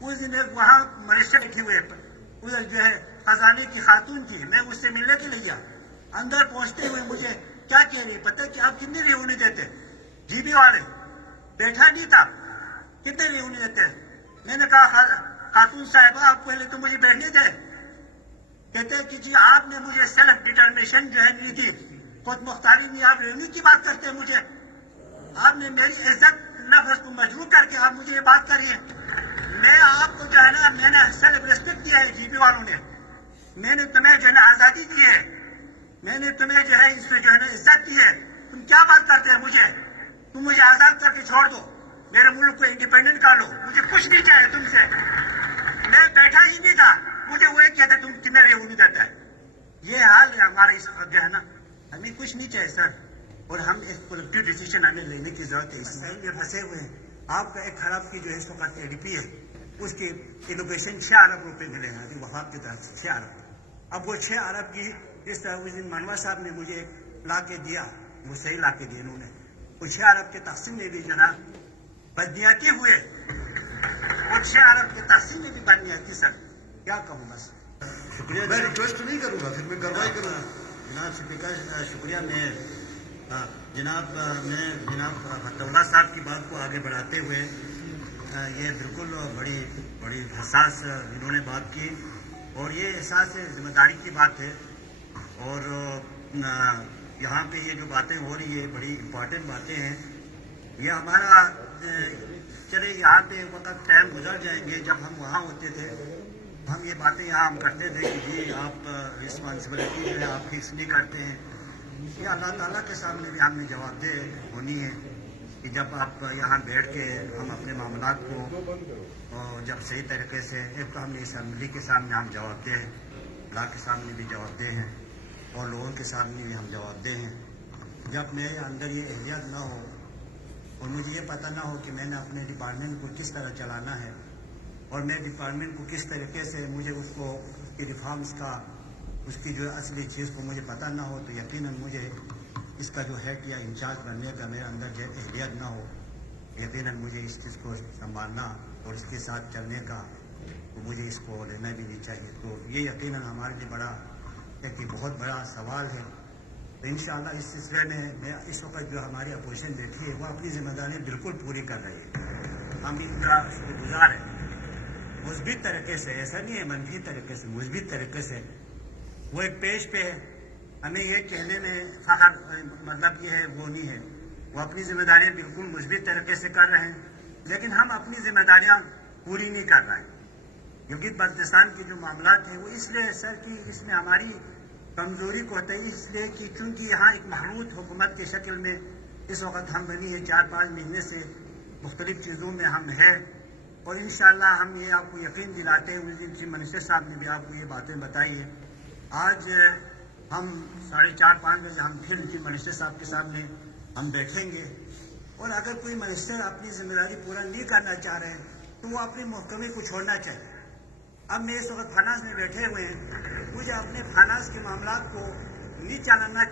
اس دن ایک وہاں منسٹر بیٹھی ہوئے ادھر جو ہے خزانے کی خاتون تھی، میں اس سے ملنے کے لیے گیا، اندر پہنچتے ہوئے مجھے کیا کہہ رہی پتہ کہ آپ کتنی ریونی دیتے؟ جی بی والے بیٹھا نہیں تھا، کتنے ریونی دیتے؟ میں نے کہا خاتون صاحبہ آپ پہلے تو مجھے بیٹھنے دے. کہتے ہیں کہ جی آپ نے مجھے سیلف ڈٹرمنیشن جو ہے نہیں دی، خود مختاری نہیں، آپ ریونیو کی بات کرتے ہیں مجھے، آپ نے میری عزت نفس کو مجروح کر کے آپ مجھے یہ بات کریے. میں آپ کو جو ہے نا میں نے سیلف ریسپیکٹ دیا ہے جی پی والوں نے، میں نے تمہیں جو ہے نا آزادی دی ہے، میں نے تمہیں جو ہے اس میں جو ہے نا عزت دی ہے، تم کیا بات کرتے ہیں مجھے؟ تم مجھے آزاد کر کے چھوڑ دو، میرے ملک کو انڈیپینڈنٹ کر لو، مجھے کچھ نہیں چاہیے تم سے. میں بیٹھا ہی نہیں تھا، مجھے وہی کہتے تم کتنے ریونیو دیتا ہے. یہ حال ہے ہمارا اس وقت جو ہے نا، ہمیں کچھ نہیں چاہیے سر، اور ہم ایک کلیکٹیو ڈیسیشن ہمیں لینے کی ضرورت ہے. اس میں پھنسے ہوئے ہیں. آپ کا ایک خراب کی جو ہے اس وقت اے ڈی پی ہے، اس کی انوویشن 6 ارب روپے ملے ہیں ابھی وفاق کی طرف سے 6 ارب. اب وہ 6 ارب کی جس طرح اس دن منوا صاحب نے مجھے لا کے دیا، وہ صحیح لا کے دیا انہوں نے، وہ 6 ارب کے تقسیم میں بھی جناب بدنیاتی ہوئے، اور 6 ارب کے تقسیم میں بھی بدنیاتی. سر کیا کہوں بس. شکریہ. میں ریکویسٹ نہیں کروں گا، پھر میں کارروائی کروں گا. جناب اسپیکر شکریہ. جناب فتح اللہ صاحب کی بات کو آگے بڑھاتے ہوئے، یہ بالکل بڑی حساس انہوں نے بات کی، اور یہ احساس ذمہ داری کی بات ہے. اور یہاں پہ یہ جو باتیں ہو رہی ہے بڑی امپورٹنٹ باتیں ہیں. یہ ہمارا چلے یہاں پہ وقت ٹائم گزر جائیں گے، جب ہم وہاں ہوتے تھے ہم یہ باتیں یہاں ہم کرتے تھے کہ جی آپ رسپانسبلٹی جو ہے آپ فکس نہیں کرتے ہیں. یہ اللہ تعالیٰ کے سامنے بھی ہم نے جواب دہ ہونی ہے کہ جب آپ یہاں بیٹھ کے ہم اپنے معاملات کو جب صحیح طریقے سے، ایک تو ہم نے اسمبلی کے سامنے ہم جواب دہ ہیں، اللہ کے سامنے بھی جواب دہ ہیں، اور لوگوں کے سامنے بھی ہم جواب دہ ہیں. جب میرے اندر یہ اہلیت نہ ہو اور مجھے یہ پتہ نہ ہو کہ میں نے اپنے ڈپارٹمنٹ کو کس طرح چلانا ہے، اور میں ڈپارٹمنٹ کو کس طریقے سے مجھے اس کی ریفارمز کا، اس کی جو اصلی چیز کو مجھے پتہ نہ ہو، تو یقیناً مجھے اس کا جو ہیڈ یا انچارج بننے کا میرے اندر جو اہلیت نہ ہو، یقیناً مجھے اس چیز کو سنبھالنا اور اس کے ساتھ چلنے کا تو مجھے اس کو لینا بھی نہیں چاہیے. تو یہ یقیناً ہمارے لیے ایک بہت بڑا سوال ہے. تو انشاءاللہ اس سلسلے میں اس وقت جو ہماری اپوزیشن بیٹھی ہے وہ اپنی ذمہ داریاں بالکل پوری کر رہی ہے. ہم ان کا شکر گزار ہیں مثبت طریقے سے، ایسا نہیں ہے منفی طریقے سے، مثبت طریقے سے. وہ ایک پیج پہ ہے، ہمیں یہ کہنے میں فخر مطلب یہ ہے وہ نہیں ہے. وہ اپنی ذمہ داریاں بالکل مثبت طریقے سے کر رہے ہیں، لیکن ہم اپنی ذمہ داریاں پوری نہیں کر رہے ہیں. کیونکہ بلتستان کے جو معاملات ہیں وہ اس لیے سر کی اس میں ہماری کمزوری کو ہوتا ہے، اس لیے کہ چونکہ یہاں ایک محروت حکومت کے شکل میں اس وقت ہم بنی ہے، 4-5 مہینے سے مختلف چیزوں میں ہم ہیں. اور انشاءاللہ ہم یہ آپ کو یقین دلاتے ہیں، اس دن منسٹر صاحب نے بھی آپ کو یہ باتیں بتائی ہیں. آج ہم 4:30-5 بجے ہم پھر منسٹر صاحب کے سامنے ہم بیٹھیں گے، اور اگر کوئی منسٹر اپنی ذمہ داری پورا نہیں کرنا چاہ رہے ہیں تو وہ اپنے محکمے کو چھوڑنا چاہیے. اب میں اس وقت فنانس میں بیٹھے ہوئے ہیں، مجھے اپنے فنانس کے معاملات کو نہیں چلانا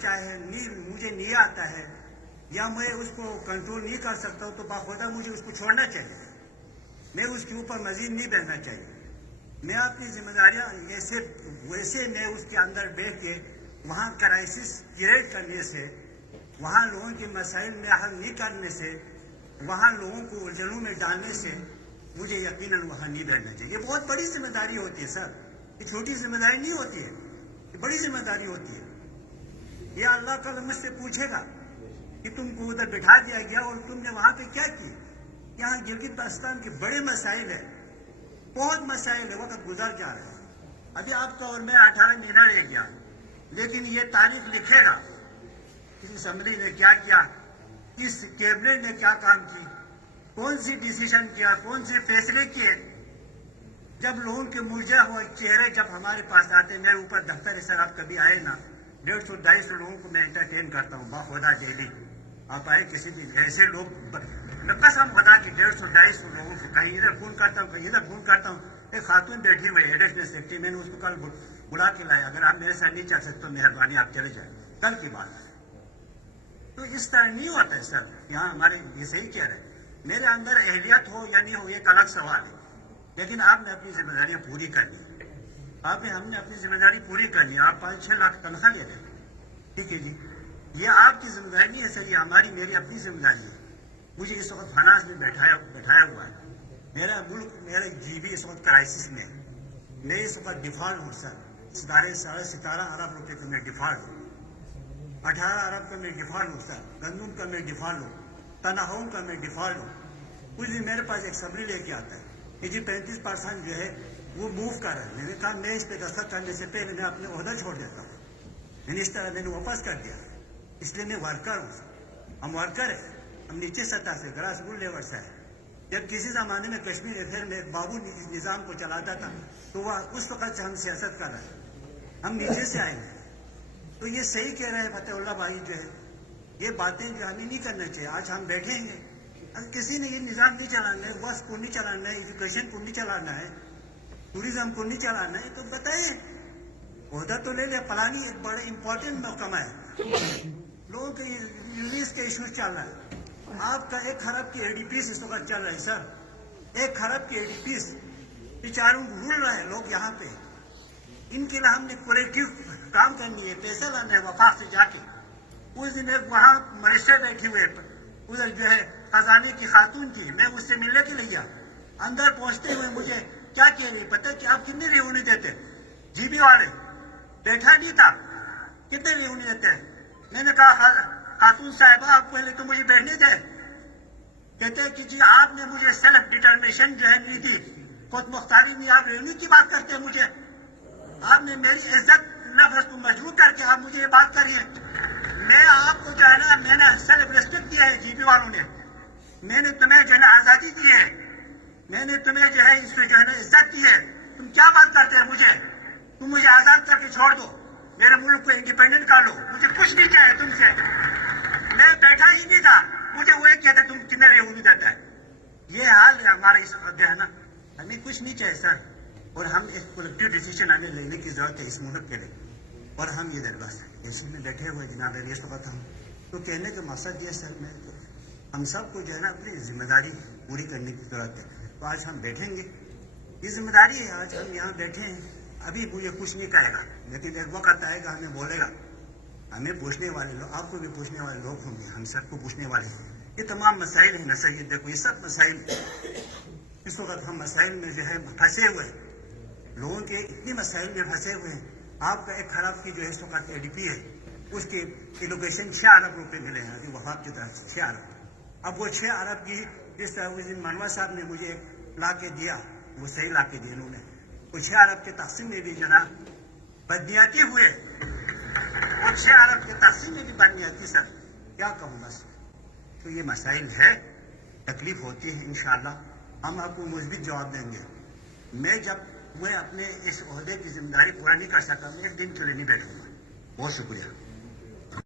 مجھے نہیں آتا ہے، یا میں اس کو کنٹرول نہیں کر سکتا ہوں، تو باخودہ مجھے اس کو چھوڑنا چاہیے. میں اس کے اوپر مزید نہیں بہنا چاہیے. میں اپنی ذمہ داریاں ویسے میں اس کے اندر بیٹھ کے وہاں کرائسس کریٹ کرنے سے، وہاں لوگوں کے مسائل میں حل نہیں کرنے سے، وہاں لوگوں کو الجھنوں میں ڈالنے سے مجھے یقیناً وہاں نہیں بیٹھنا چاہیے. یہ بہت بڑی ذمہ داری ہوتی ہے سر، یہ چھوٹی ذمہ داری نہیں ہوتی ہے، یہ بڑی ذمہ داری ہوتی ہے. یہ اللہ تعالیٰ مجھ سے پوچھے گا کہ تم کو ادھر بٹھا دیا گیا اور تم نے وہاں پہ کیا کی. یہاں گلگت بلتستان کے بڑے مسائل ہیں، بہت مسائل ہے، وقت گزر جا رہا ہے. ابھی آپ کا اور میں 18 مہینہ رہ گیا، لیکن یہ تاریخ لکھے گا اس اسمبلی نے کیا کیا، اس کیبنٹ نے کیا کام کی، کون سی ڈیسیشن کیا، کون سے فیصلے کیے. جب لوگوں کے مرجھے ہوئے چہرے جب ہمارے پاس آتے ہیں، میرے اوپر دفتر ہے سر، آپ کبھی آئے نا، 150-250 لوگوں کو میں انٹرٹین کرتا ہوں باخودہ ڈیلی. آپ آئے کسی بھی ایسے لوگ، قسم خدا کہ 150-250 لوگوں کو کہیں ادھر فون کرتا ہوں، کہیں ادھر فون کرتا ہوں. ایک خاتون بیٹھی ہوئی ایڈیشنل سیکرٹری، میں نے اس کو کل بلا کے لایا، اگر آپ میرے ساتھ نہیں چل سکتے تو مہربانی آپ چلے جائیں، کل کی بات ہے. تو اس طرح نہیں ہوتا ہے سر. یہاں ہمارے یہ صحیح کہہ رہے ہیں، میرے اندر اہلیت ہو یا نہیں ہو یہ ایک الگ سوال ہے، لیکن آپ نے اپنی ذمہ داریاں پوری کر لی. ہم نے اپنی ذمہ داری پوری کر لی. آپ 5-6 لاکھ تنخواہ لے لیں, ٹھیک ہے جی, یہ آپ کی ذمہ داری ہے سر, یہ میری اپنی ذمہ داری ہے. مجھے اس وقت فنانس میں بیٹھایا ہوا ہے. میرا ملک, میرا جی بی اس وقت کرائسس میں ہے. میں اس وقت ڈیفالٹ ہوں سر. 17.5 ارب روپے کا میں ڈیفالٹ ہوں. 18 ارب کا میں ڈیفالٹ ہوں سر. گندم کا میں ڈیفالٹ ہوں. تنخواہوں کا میں ڈیفالٹ ہوں. کچھ بھی میرے پاس ایک سبری لے کے آتا ہے کہ جی 35% جو ہے وہ موو کر رہا ہے. میں نے کہا میں اس پہ دستخط کرنے سے پہلے میں اپنے عہدہ چھوڑ دیتا ہوں. میں نے اس طرح میں نے واپس کر دیا. اس لیے میں ورکر ہوں سر. ہم ورکر ہیں, ہم نیچے سطح سے گراس روٹ لیول سے ہے. جب کسی زمانے میں کشمیر افیئر میں ایک بابو اس نظام کو چلاتا تھا تو وہ اس وقت سے ہم سیاست کر رہے ہیں. ہم نیچے سے آئے ہیں. تو یہ صحیح کہہ رہے ہیں فتح اللہ بھائی جو ہے, یہ باتیں جو ہمیں نہیں کرنا چاہیے. آج ہم بیٹھیں گے, کسی نے یہ نظام نہیں چلانا ہے, وقت کو نہیں چلانا ہے, ایجوکیشن کو نہیں چلانا ہے, ٹوریزم کو نہیں چلانا ہے, تو بتائیے عہدہ تو لے لیا. پلانی ایک بڑا امپورٹنٹ محکمہ ہے, لوگوں کے ریلیز کے ایشوز چل رہا ہے. آپ کا 1 خراب کی ADPs اس وقت چل رہا ہے سر. 1 خراب کی ADPs بیچاروں رول رہے ہیں لوگ یہاں پہ. ان کے لیے ہم نے کولیکٹیو کام کرنی ہے, پیسہ لانا ہے وفاق سے جا کے. اس دن ایک وہاں منسٹر بیٹھی ہوئے ادھر جو ہے خزانے کی خاتون تھی, میں اس سے ملنے کے لیے گیا. اندر پہنچتے ہوئے مجھے کیا کہہ رہی پتہ کہ آپ کتنے ریونیو دیتے, جی بی والے بیٹھا نہیں تھا, کتنے ریونیو دیتے ہیں. میں نے کہا خاتون صاحبہ آپ پہلے تو مجھے بیٹھنے دیں. کہتے ہیں کہ جی آپ نے مجھے سیلف ڈٹرمنیشن جو ہے دی تھی, خود مختاری میں آپ ریونیو کی بات کرتے ہیں. مجھے آپ نے میری عزت نفس کو مجبور کر کے آپ مجھے یہ بات کریے. میں آپ کو جو ہے نا, میں نے سیلف ریسپیکٹ دیا ہے جی بی والوں نے. میں نے تمہیں جو ہے نا آزادی دی ہے, میں نے تمہیں جو ہے اس پہ جو ہے نا عزت دی ہے. تم کیا بات کرتے ہیں مجھے, تم مجھے آزاد کر کے چھوڑ دو, میرے ملک کو انڈیپینڈنٹ کر لو, مجھے کچھ نہیں چاہیے تم سے. میں بیٹھا ہی نہیں تھا, مجھے وہ ایک کہتا تم کتنے ریونیو دیتا ہے. یہ حال ہے ہمارا اس وقت جو ہے نا. ہمیں کچھ نہیں چاہیے سر, اور ہم ایک کولیکٹیو ڈیسیشن ہمیں لینے کی ضرورت ہے اس ملک کے لیے. اور ہم یہ بس اسی میں بیٹھے ہوئے جناب اس وقت ہم تو کہنے کا مقصد یہ سر, میں ہم سب کو جو ہے نا اپنی ذمہ داری پوری کرنے کی ضرورت ہے. تو آج ہم بیٹھیں گے, یہ ذمہ داری ہے. آج ہم یہاں بیٹھے ہیں, ابھی مجھے کچھ نہیں کہے گا, لیکن ایک وقت آئے گا ہمیں بولے گا. ہمیں پوچھنے والے لوگ, آپ کو بھی پوچھنے والے لوگ ہوں گے, ہم سب کو پوچھنے والے ہیں. یہ تمام مسائل ہیں نا سر, یہ دیکھو یہ سب مسائل اس وقت ہم مسائل میں جو ہے پھنسے ہوئے ہیں. لوگوں کے اتنے مسائل میں پھنسے ہوئے ہیں. آپ کا 1 خراب کی جو ہے اس وقت ADP ہے, اس کی ایلوکیشن 6 ارب روپے ملے ہیں ابھی وفاق کی طرف سے 6 ارب. اب وہ 6 ارب کی جس طرح اس دن منوا صاحب نے مجھے لا کے دیا, وہ صحیح لا کے دیا انہوں نے. وہ 6 ارب کے تقسیم میں بھی جناب بدنیاتی ہوئے, وہ 6 ارب کے تقسیم میں بھی بدنیاتی. سر کیا کہوں بس. تو یہ مسائل ہے, تکلیف ہوتی ہے. انشاءاللہ ہم آپ کو مثبت جواب دیں گے. میں اپنے اس عہدے کی ذمہ داری پورا نہیں کر سکتا, میں ایک دن کے لیے نہیں بیٹھوں گا. بہت شکریہ.